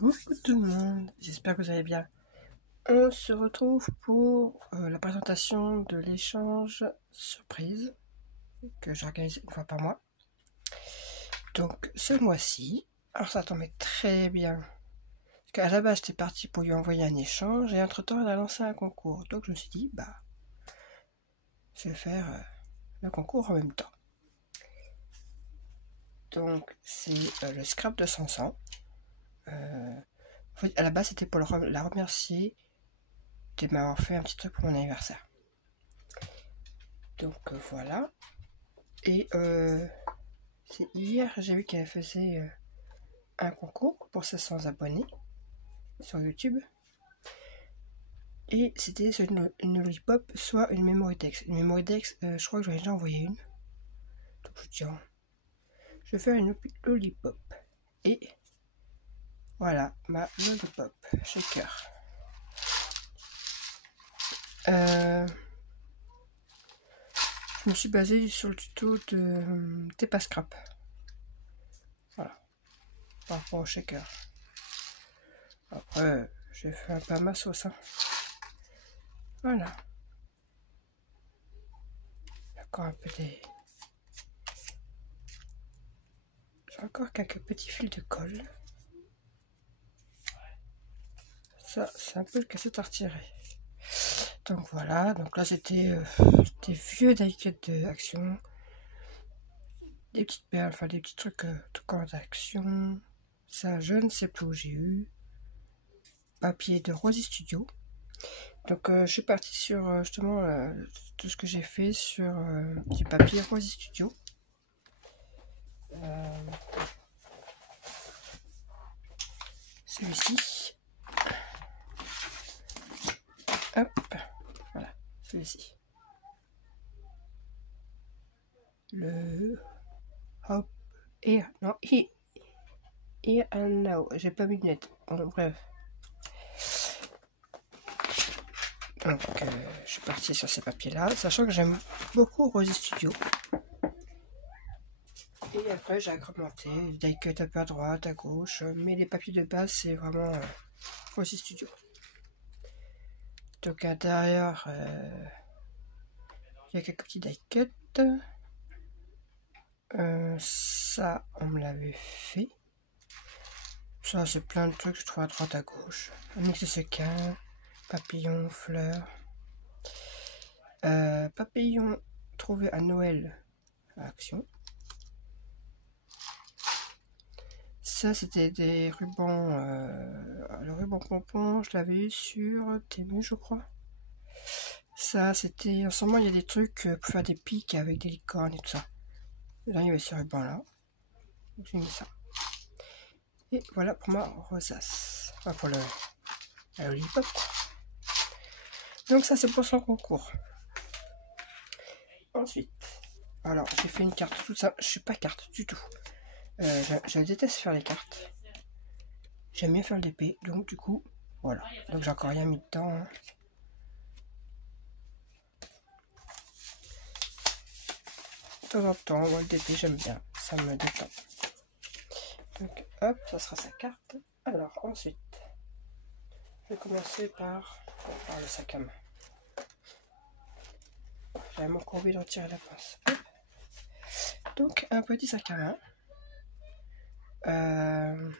Coucou tout le monde, j'espère que vous allez bien. On se retrouve pour la présentation de l'échange surprise que j'organise une fois par mois. Donc ce mois-ci, alors ça tombait très bien, parce qu'à la base j'étais parti pour lui envoyer un échange et entre-temps elle a lancé un concours. Donc je me suis dit, je vais faire le concours en même temps. Donc c'est le scrap de Sansan. À la base c'était pour la remercier de m'avoir fait un petit truc pour mon anniversaire. Donc voilà. Et c'est hier j'ai vu qu'elle faisait un concours pour 500 abonnés sur YouTube. Et c'était soit une lollipop, soit une Memorydex. Une Memorydex, je crois que j'en ai déjà envoyé une. Donc je dis, je vais faire une lollipop. Et voilà, ma lollipop shaker. Je me suis basée sur le tuto de Tepa Scrap. Voilà, par rapport au shaker. Après, j'ai fait un peu à ma sauce. Voilà. Encore un peu des... J'ai encore quelques petits fils de colle. Ça, c'est un peu le cassette à retirer. Donc voilà, donc là c'était des vieux die-cut d'action. Des petites perles, enfin des petits trucs tout corps d'action. Ça, je ne sais plus où j'ai eu. Papier de Rosy Studio. Donc je suis partie sur justement tout ce que j'ai fait sur du papier Rosy Studio. Celui-ci. Hop, voilà, celui-ci. Le Hop et non et un now. J'ai pas mis de net. Bon, bref. Donc je suis partie sur ces papiers-là, sachant que j'aime beaucoup Rosy Studio. Et après j'ai agrémenté, die-cut un peu à droite, à gauche, mais les papiers de base c'est vraiment Rosy Studio. Donc à l'intérieur, il y a quelques petits die-cut. Ça, on me l'avait fait. Ça, c'est plein de trucs que je trouve à droite, à gauche. Un mix de sequin, papillon, fleurs. Papillon trouvé à Noël à Action. Ça, c'était des rubans. Le ruban pompon, je l'avais eu sur Temu, je crois. Ça, c'était. En ce moment, il y a des trucs pour faire des pics avec des licornes et tout ça. Là, il y avait ce ruban-là. J'ai mis ça. Et voilà pour ma rosace. Enfin, pour la lollipop. Donc, ça, c'est pour son concours. Ensuite, alors, j'ai fait une carte. Tout ça, je suis pas carte du tout. Je déteste faire les cartes. J'aime bien faire le DP, donc du coup, voilà. Donc j'ai encore rien mis dedans. De temps en temps, moi le DP j'aime bien, ça me détend. Donc hop, ça sera sa carte. Alors ensuite, je vais commencer par le sac à main. J'avais mon courbé d'en tirer la pince. Hop. Donc un petit sac à main. Un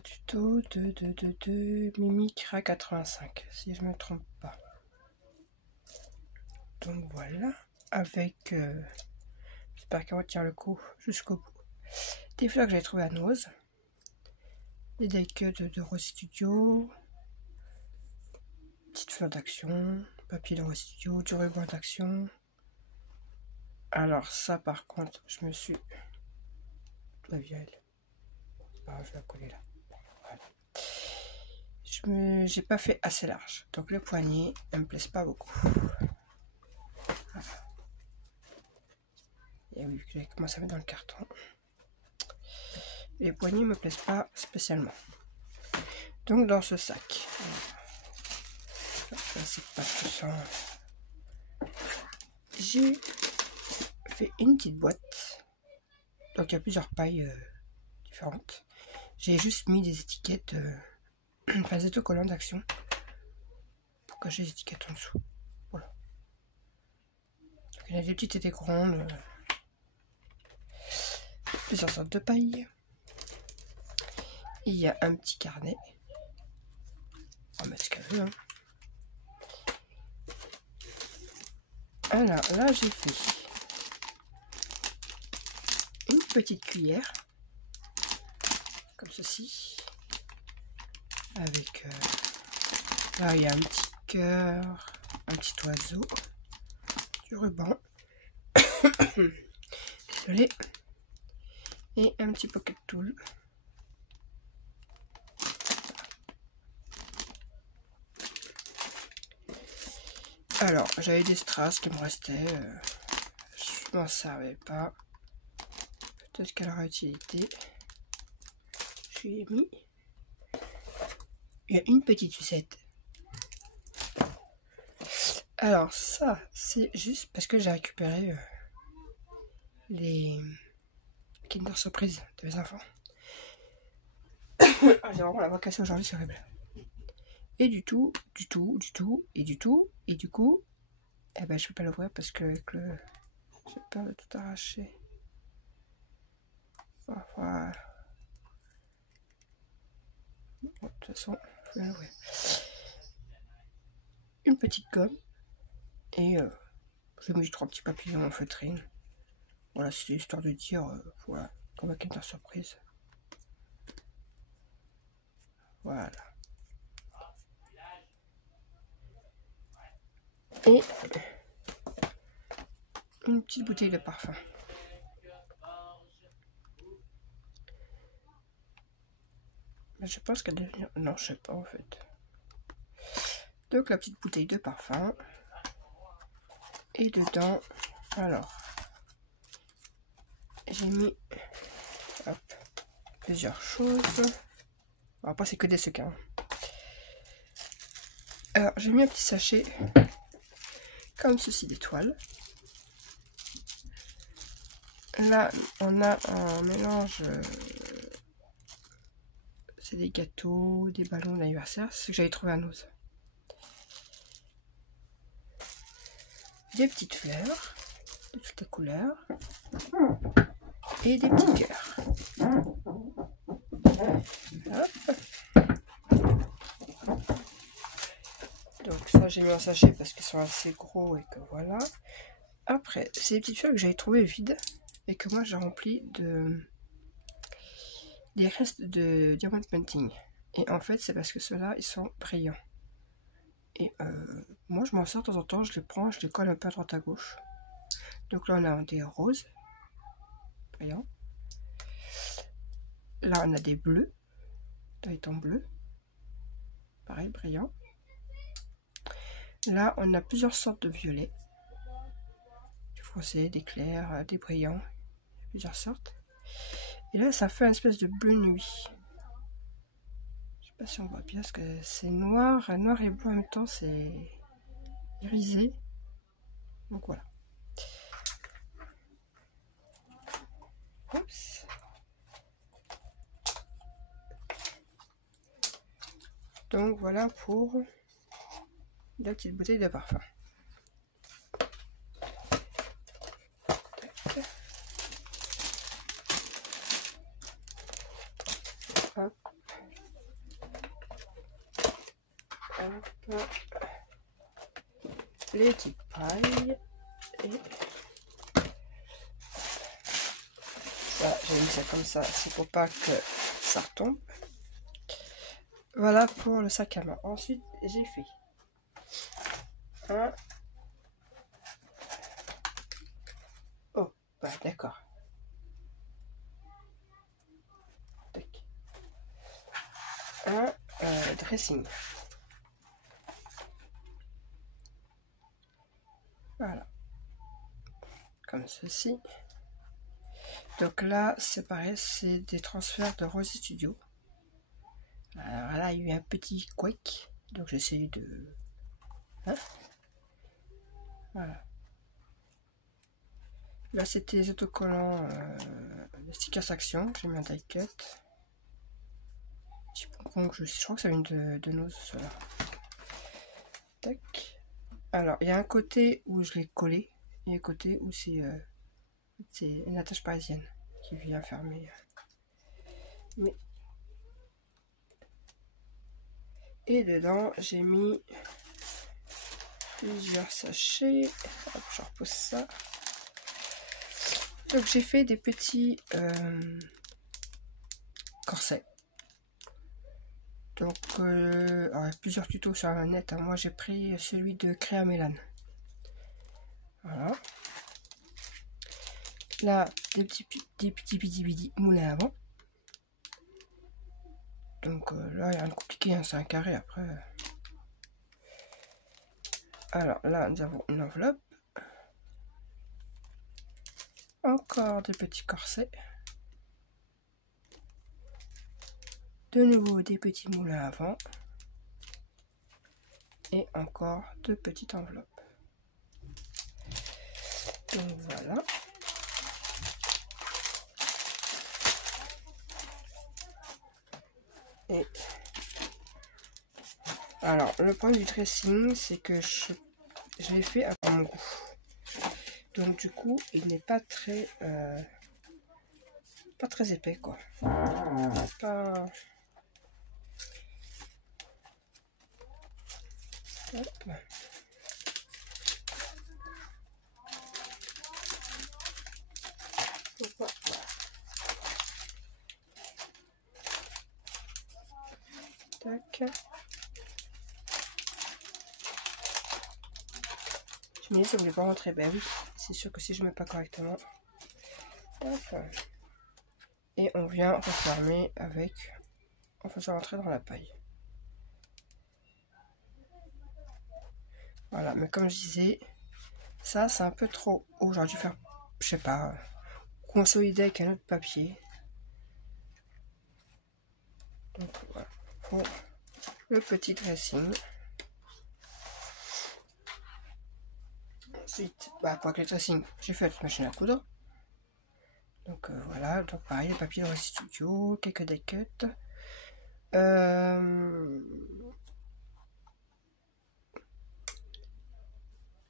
tuto de Mimikra 85, si je me trompe pas. Donc voilà, avec, j'espère qu'on retient le coup jusqu'au bout. Des fleurs que j'avais trouvées à Noz. Des die-cut de Rosy Studio. Petite fleur d'action. Papier de Rosy Studio, du ruban d'action. Alors ça par contre, je me suis... La vielle. Ah, je vais la coller là. Voilà. J'ai pas fait assez large. Donc le poignet, elle me plaise pas beaucoup. Voilà. Et oui, j'ai commencé à mettre dans le carton. Les poignets me plaisent pas spécialement. Donc dans ce sac, c'est pas tout ça. J'ai fait une petite boîte. Donc il y a plusieurs pailles différentes. J'ai juste mis des étiquettes, enfin des autocollants d'Action pour cacher les étiquettes en dessous. Voilà. Il y a des petites et des grandes, plusieurs sortes de pailles. Il y a un petit carnet. On va mettre ce qu'elle veut. Hein. Alors là, j'ai fait une petite cuillère, comme ceci, avec là il y a un petit cœur, un petit oiseau, du ruban, désolé, et un petit pocket tool. Alors j'avais des strass qui me restaient, je m'en servais pas, peut-être qu'elle aura utilité. Je lui ai mis. Il y a une petite sucette. Alors ça, c'est juste parce que j'ai récupéré les Kinder Surprise de mes enfants. Ah, j'ai vraiment la voix cassée aujourd'hui, c'est horrible. Et du coup, eh ben je peux pas l'ouvrir parce que avec le... j'ai peur de tout arracher. Voilà. Bon, de toute façon, il faut l'ouvrir. Une petite gomme. Et j'ai mis 3 petits papillons en feutrine. Voilà, c'est histoire de dire, voilà, comme un Kinder Surprise. Voilà. Et une petite bouteille de parfum. Mais je pense qu'elle devient... Non, je sais pas en fait. Donc la petite bouteille de parfum. Et dedans, alors, j'ai mis hop, plusieurs choses. Bon, après c'est que des sequins. Alors j'ai mis un petit sachet comme ceci d'étoiles. Là on a un mélange, c'est des gâteaux, des ballons d'anniversaire, c'est ce que j'avais trouvé à Noz. Des petites fleurs de toutes les couleurs et des petits cœurs. Hop. Donc ça j'ai mis un sachet parce qu'ils sont assez gros et que voilà. Après c'est des petites fleurs que j'avais trouvées vides et que moi j'ai rempli de des restes de diamond painting. Et en fait c'est parce que ceux-là ils sont brillants. Et moi je m'en sers de temps en temps, je les prends, je les colle un peu à droite à gauche. Donc là on a des roses brillants. Là on a des bleus, des tons bleus, pareil brillants. Là on a plusieurs sortes de violets, du foncé, des clairs, des brillants, plusieurs sortes. Et là ça fait une espèce de bleu nuit. Je sais pas si on voit bien parce que c'est noir, noir et bleu en même temps, c'est irisé. Donc voilà. Oups. Donc voilà pour la petite bouteille de parfum. Hop. Hop. Les petites pailles. Et voilà, j'ai mis ça comme ça, c'est pour pas que ça retombe. Voilà pour le sac à main. Ensuite, j'ai fait un... Oh, bah d'accord. Un dressing. Voilà. Comme ceci. Donc là, c'est pareil, c'est des transferts de Rose Studio. Alors là, il y a eu un petit quake. Donc j'essaie de... Hein, voilà. Là, c'était les autocollants stickers action, j'ai mis un die cut. Petit pompon, je crois que ça vient de nos ceux-là. Tac. Alors, il y a un côté où je l'ai collé, et un côté où c'est une attache parisienne qui vient fermer. Mais... Et dedans, j'ai mis plusieurs sachets. Hop, je repose ça. Donc, j'ai fait des petits corsets. Donc, alors, il y a plusieurs tutos sur le net. Hein. Moi, j'ai pris celui de Créa Mélan. Voilà. Là, des petits moulins avant. Donc là, il n'y a rien de compliqué, hein, c'est un carré après. Alors là, nous avons une enveloppe. Encore des petits corsets. De nouveau des petits moulins avant. Et encore deux petites enveloppes. Donc voilà. Et alors, le problème du dressing, c'est que je l'ai fait à mon goût. Donc du coup, il n'est pas très épais quoi. Pas... Hop. Tac. Je me dis ça voulait pas rentrer. Ben oui, c'est sûr que si je mets pas correctement. Hop. Et on vient refermer avec en faisant rentrer dans la paille. Voilà, mais comme je disais, ça c'est un peu trop haut. J'aurais dû faire, je sais pas, consolider avec un autre papier. Donc voilà, pour le petit dressing. Ensuite, bah, pour le dressing, j'ai fait la machine à coudre. Donc voilà, donc pareil, les papiers de Rosy Studio, quelques die cuts.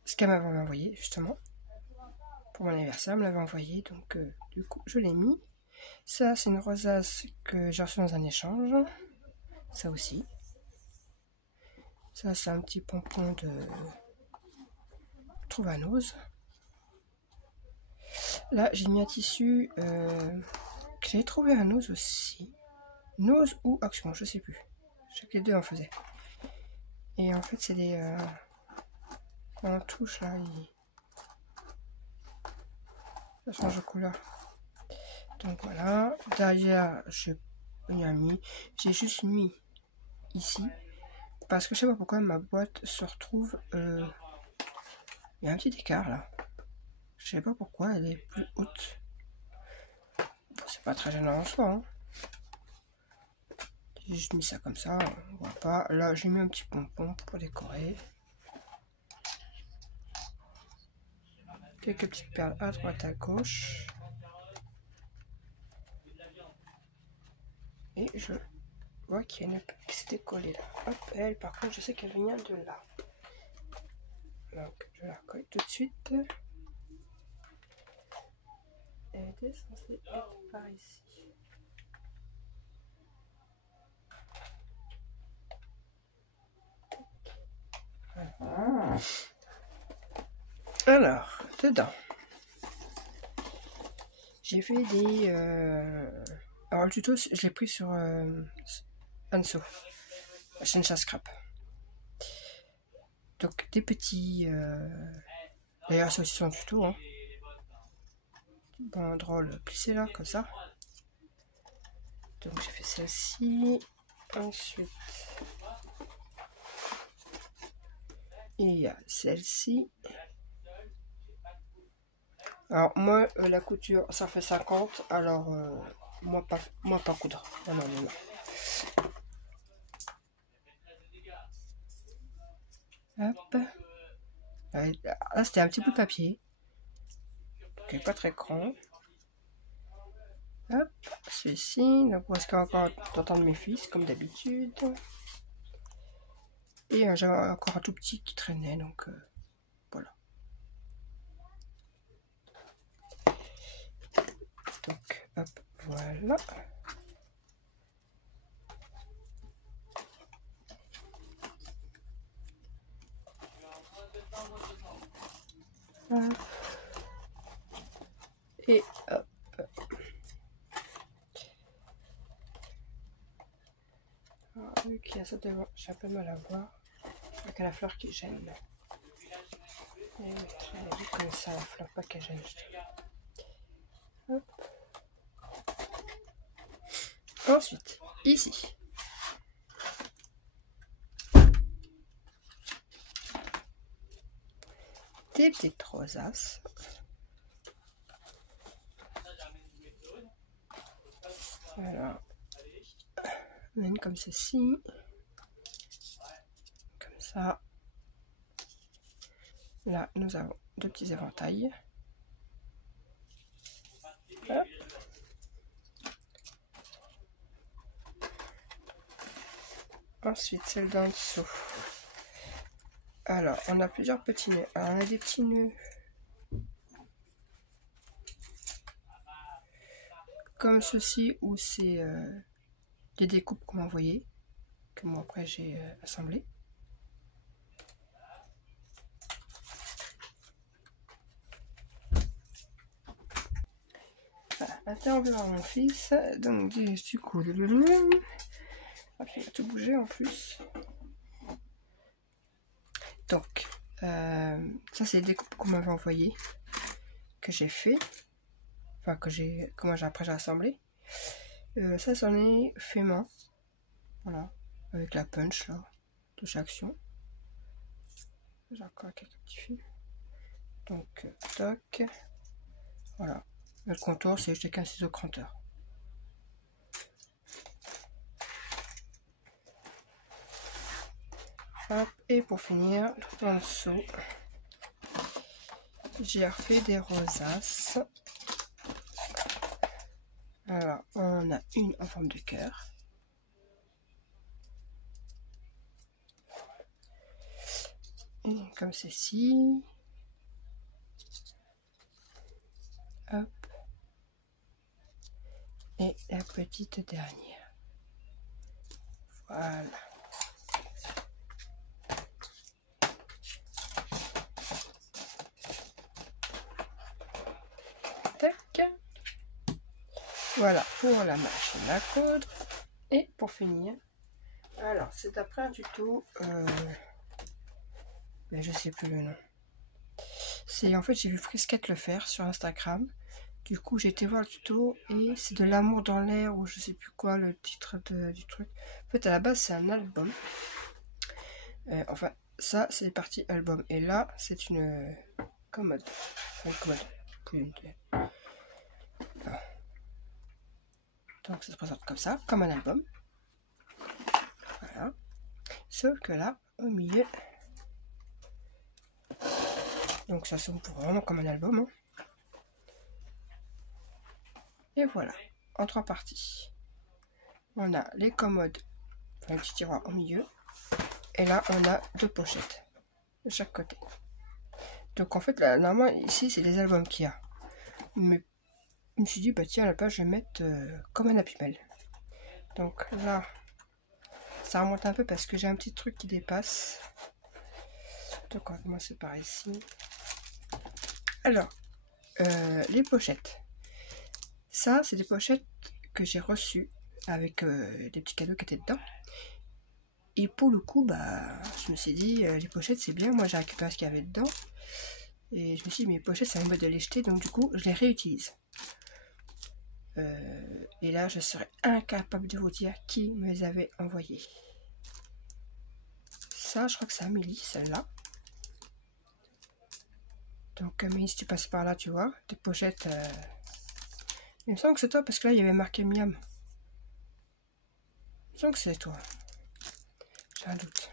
Ce qu'elle m'avait envoyé justement pour mon anniversaire, elle me l'avait envoyé, donc du coup je l'ai mis. Ça c'est une rosace que j'ai reçue dans un échange, ça aussi. Ça c'est un petit pompon de Trouvanose. Là j'ai mis un tissu que j'ai trouvé à Nose aussi. Nose ou Action, je sais plus. Je sais que les deux en faisaient. Et en fait c'est des... quand on touche là, ça change de couleur. Donc voilà, derrière je ai mis, j'ai juste mis ici parce que je sais pas pourquoi ma boîte se retrouve, il y a un petit écart là, je sais pas pourquoi elle est plus haute. Bon, c'est pas très gênant en soi, hein. J'ai juste mis ça comme ça, on voit pas. Là j'ai mis un petit pompon pour décorer, quelques petites perles à droite à gauche, et je vois qu'il y a une qui s'était collée là. Hop, elle par contre je sais qu'elle vient de là, donc je la recolle tout de suite. Elle était censée être par ici. Voilà. Alors, dedans, j'ai fait des... Alors le tuto, je l'ai pris sur Anso, la chaîne Scrap. Donc des petits... D'ailleurs c'est aussi son tuto, hein. Banderole plissée là, comme ça. Donc j'ai fait celle-ci. Ensuite, il y a celle-ci. Alors moi la couture ça fait 50, alors moi pas coudre. Non, non, non, non. Hop. Là c'était un petit peu de papier, qui n'est pas très grand. Hop, celui-ci. Donc, voici encore d'entendre mes fils, comme d'habitude. Et j'ai encore un tout petit qui traînait, donc voilà. Donc, hop, voilà. Et hop. Alors, vu qu'il y a ça devant, j'ai un peu de mal à voir. Avec la fleur qui gêne. Et oui, je l'ai vu comme ça, la fleur, pas qu'elle gêne. Hop. Ensuite, ici. Des petites rosaces. Voilà. Une comme ceci. Comme ça. Là, nous avons deux petits éventails. Hop. Ensuite, celle d'en dessous. Alors, on a plusieurs petits nœuds. Alors, on a des petits nœuds comme ceci, où c'est des découpes qu'on m'a envoyées, que moi après j'ai assemblé. Voilà, interview à mon fils. Donc, du coup, hop, il a tout bougé en plus. Donc, ça c'est les découpes qu'on m'avait envoyées, que j'ai fait, enfin que j'ai, comment j'ai après j'ai assemblé. Ça c'en est fait main, voilà, avec la punch là, de chaque action. J'ai encore quelques petits fils. Donc, toc, voilà. Le contour c'est juste un ciseau cranteur. Hop, et pour finir, tout en dessous, j'ai refait des rosaces. Alors, on a une en forme de cœur. Et comme ceci. Hop. Et la petite dernière. Voilà. Tac. Voilà pour la machine à coudre. Et pour finir, alors c'est après un tuto, mais je sais plus le nom. C'est en fait j'ai vu Frisquette le faire sur Instagram. Du coup j'ai été voir le tuto et c'est de l'amour dans l'air ou je sais plus quoi le titre du truc. En fait à la base c'est un album. Enfin ça c'est partie album et là c'est une commode. Enfin, une commode. Enfin. Donc ça se présente comme ça, comme un album. Voilà. Sauf que là, au milieu, donc ça sonne vraiment comme un album. Hein. Et voilà, en 3 parties. On a les commodes, enfin un petit tiroir au milieu. Et là, on a 2 pochettes de chaque côté. Donc en fait, là, normalement, ici, c'est les albums qu'il y a. Mais je me suis dit, bah tiens, à la page, je vais mettre comme un appui-mail. Donc là, ça remonte un peu parce que j'ai un petit truc qui dépasse. Donc on va commencer par ici. Alors, les pochettes. Ça, c'est des pochettes que j'ai reçues avec des petits cadeaux qui étaient dedans. Et pour le coup, bah, je me suis dit, les pochettes, c'est bien. Moi, j'ai récupéré ce qu'il y avait dedans. Et je me suis dit, mes pochettes, c'est un mode de les jeter. Donc, du coup, je les réutilise. Et là, je serais incapable de vous dire qui me les avait envoyées. Ça, je crois que c'est Amélie, celle-là. Donc, Amélie, si tu passes par là, tu vois, des pochettes... Il me semble que c'est toi, parce que là, il y avait marqué Miam. Il me semble que c'est toi. J'ai un doute.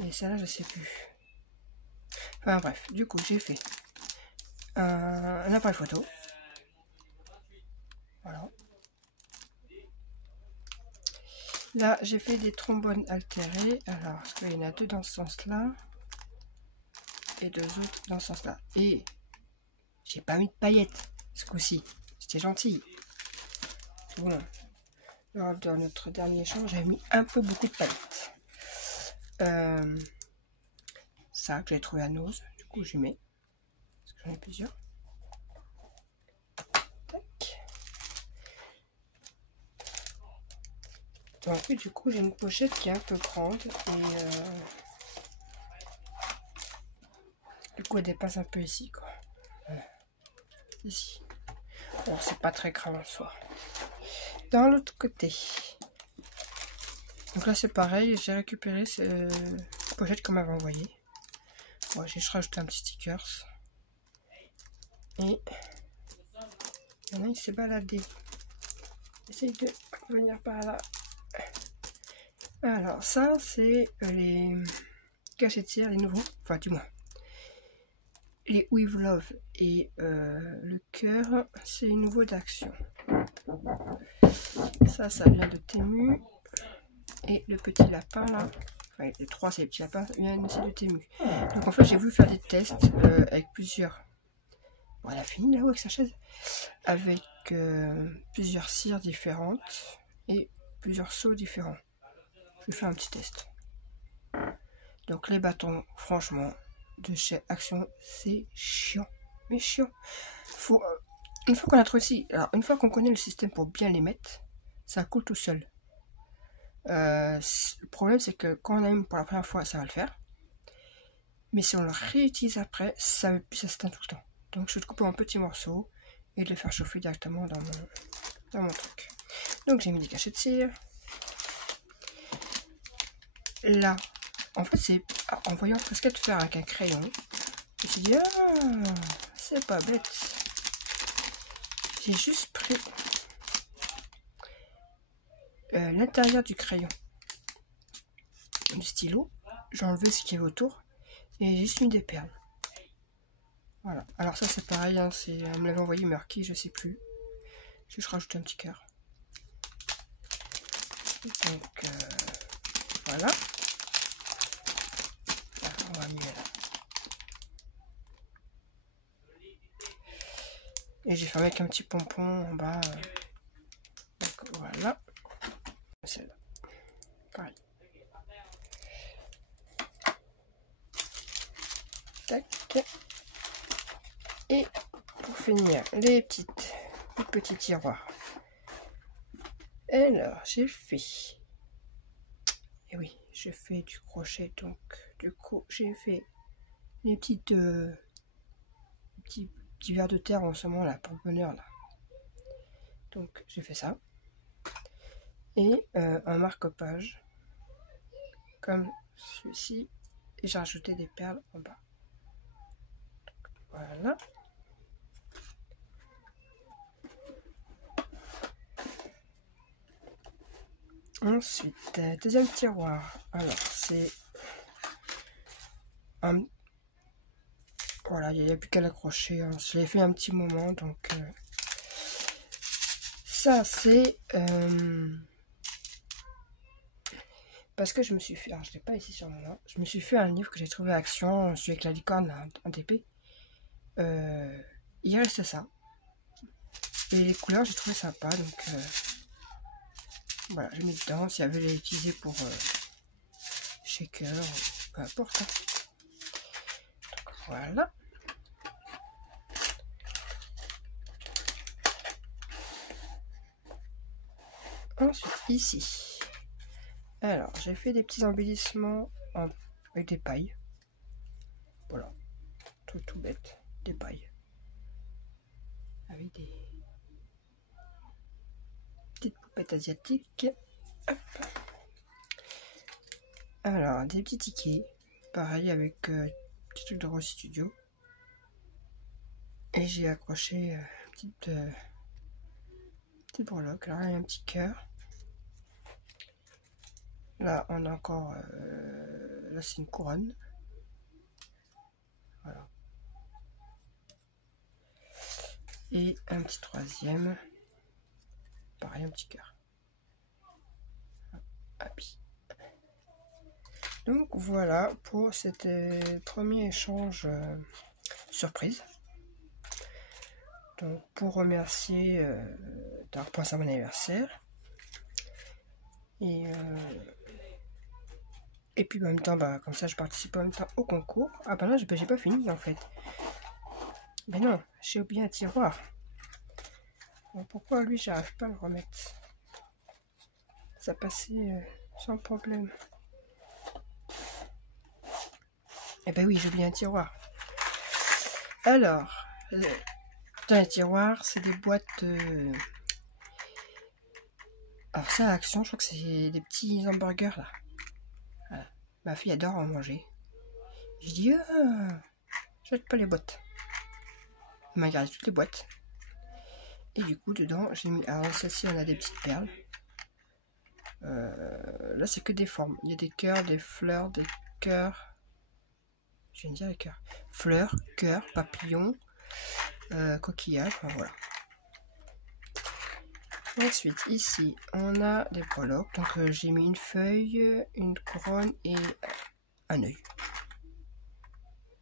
Et celle-là, je sais plus. Enfin bref, du coup, j'ai fait un appareil photo. Voilà. Là, j'ai fait des trombones altérés. Alors, parce qu'il y en a 2 dans ce sens-là. Et 2 autres dans ce sens-là. Et j'ai pas mis de paillettes ce coup-ci. C'était gentil. Bon. Lors de notre dernier échange, j'ai mis un peu beaucoup de paillettes. Ça, que j'ai trouvé à Nose. Du coup, je mets. Parce que j'en ai plusieurs. Tac. Donc, du coup, j'ai une pochette qui est un peu grande. Et du coup, elle dépasse un peu ici, quoi. Ici. Bon, c'est pas très grave en soi. Dans l'autre côté. Donc là, c'est pareil. J'ai récupéré cette pochette qu'on m'avait envoyée. Bon, j'ai juste rajouté un petit stickers. Et il y en a, il s'est baladé. Essaye de venir par là. Alors, ça, c'est les cachetières, les nouveaux. Enfin, du moins. Les With Love et le cœur, c'est les nouveaux d'Action. Ça vient de Temu. Et le petit lapin, là. Enfin, les 3, c'est les petits lapins, viennent aussi de Temu. Donc, en fait, j'ai voulu faire des tests avec plusieurs. Bon, elle a fini là-haut avec sa chaise. Avec plusieurs cires différentes et plusieurs seaux différents. Je vais faire un petit test. Donc les bâtons, franchement, de chez Action, c'est chiant. Mais chiant. Faut, une fois qu'on a trouvé ici, alors une fois qu'on connaît le système pour bien les mettre, ça coule tout seul. Le problème, c'est que quand on a une pour la première fois, ça va le faire. Mais si on le réutilise après, ça s'éteint tout le temps. Donc je vais le couper en petits morceaux et de le faire chauffer directement dans mon truc. Donc j'ai mis des cachets de cire. Là, en fait, c'est en voyant Fresquette faire avec un crayon, je me suis dit, ah, c'est pas bête. J'ai juste pris l'intérieur du crayon, du stylo, j'ai enlevé ce qu'il y avait autour et j'ai juste mis des perles. Voilà. Alors ça c'est pareil, hein, on me l'avait envoyé Murky, je sais plus. J'ai juste rajouté un petit cœur. Donc voilà. On va mieux là. Et j'ai fermé avec un petit pompon en bas. Donc voilà. Celle-là. Pareil. Tac. Et pour finir, les petits tiroirs. Alors, j'ai fait. Et oui, j'ai fait du crochet, donc du coup, j'ai fait les petits vers de terre en ce moment là, pour le bonheur là. Donc, j'ai fait ça. Et un marque-page, comme celui-ci. Et j'ai rajouté des perles en bas. Donc, voilà. Ensuite, deuxième tiroir. Alors, c'est un... Voilà, il n'y a plus qu'à l'accrocher. Hein. Je l'ai fait un petit moment, donc... Ça, c'est... Parce que je me suis fait... Alors, je ne l'ai pas ici sur mon nom. Je me suis fait un livre que j'ai trouvé à Action, celui avec la licorne, un TP. Il reste ça. Et les couleurs, j'ai trouvé sympa, donc... Voilà, j'ai mis dedans. Si elle veut les utiliser pour shaker, peu importe. Donc voilà. Ensuite, ici. Alors, j'ai fait des petits embellissements avec des pailles. Voilà. Tout bête. Des pailles. Avec des petites poupettes asiatiques. Hop. Alors, des petits tickets. Pareil avec petit truc de Rose Studio. Et j'ai accroché petite breloque. Là, il y a un petit cœur. Là, on a encore... là, c'est une couronne. Voilà. Et un petit troisième. pareil, un petit cœur. Donc voilà pour cet premier échange surprise. Donc pour remercier d'avoir pensé à mon anniversaire. Et puis en même temps, bah, comme ça je participe en même temps au concours. Ah bah là j'ai pas fini en fait. Mais non, j'ai oublié un tiroir. Donc pourquoi lui j'arrive pas à le remettre? Ça passait sans problème. Eh ben oui, j'ai oublié un tiroir. Alors, dans les tiroirs, c'est des boîtes de... Alors ça, à Action, je crois que c'est des petits hamburgers là. Voilà. Ma fille adore en manger. Je dis, j'achète pas les boîtes. Elle m'a gardé toutes les boîtes. Et du coup, dedans, j'ai mis... Alors celle-ci, on a des petites perles. Là, c'est que des formes. Il y a des cœurs, des fleurs, des cœurs. Je viens de dire les cœurs. Fleurs, cœurs, papillons, coquillages, enfin, voilà. Ensuite, ici, on a des breloques. Donc, j'ai mis une feuille, une couronne et un œil.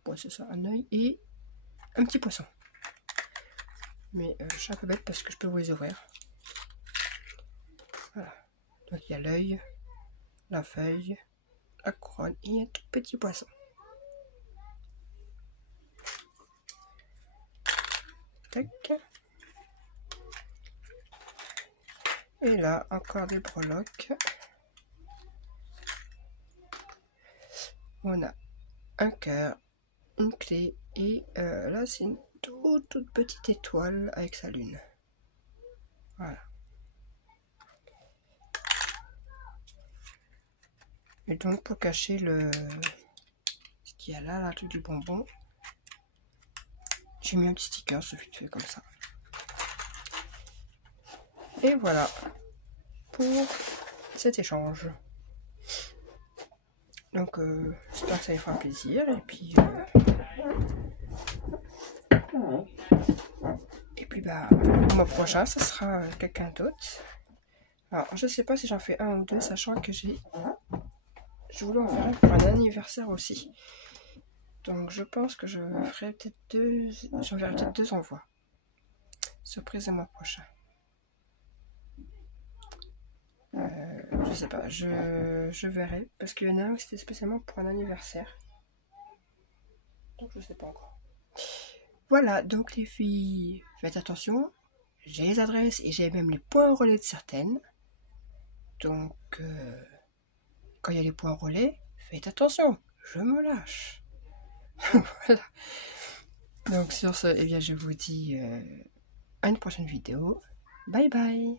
Bon, c'est ça, un œil et un petit poisson. Mais je suis un peu bête parce que je peux vous les ouvrir. Voilà. Donc, il y a l'œil, la feuille, la couronne et un tout petit poisson. Tac. Et là, encore des breloques. On a un cœur, une clé et là, c'est une toute petite étoile avec sa lune. Voilà. Et donc, pour cacher ce qu'il y a là, le truc du bonbon, j'ai mis un petit sticker, ce fait comme ça. Et voilà pour cet échange. Donc j'espère que ça vous fera plaisir et puis bah le mois prochain ça sera quelqu'un d'autre. Alors je sais pas si j'en fais un ou deux, sachant que je voulais en faire un pour un anniversaire aussi. Donc je pense que je ferai peut-être j'enverrai peut-être 2 envois. Surprise le mois prochain. Je sais pas, je verrai. Parce qu'il y en a un qui c'était spécialement pour un anniversaire. Donc je sais pas encore. Voilà, donc les filles, faites attention. J'ai les adresses et j'ai même les points relais de certaines. Donc, quand il y a les points relais, faites attention. Je me lâche. Voilà. Donc sur ce, eh bien je vous dis à une prochaine vidéo. Bye bye.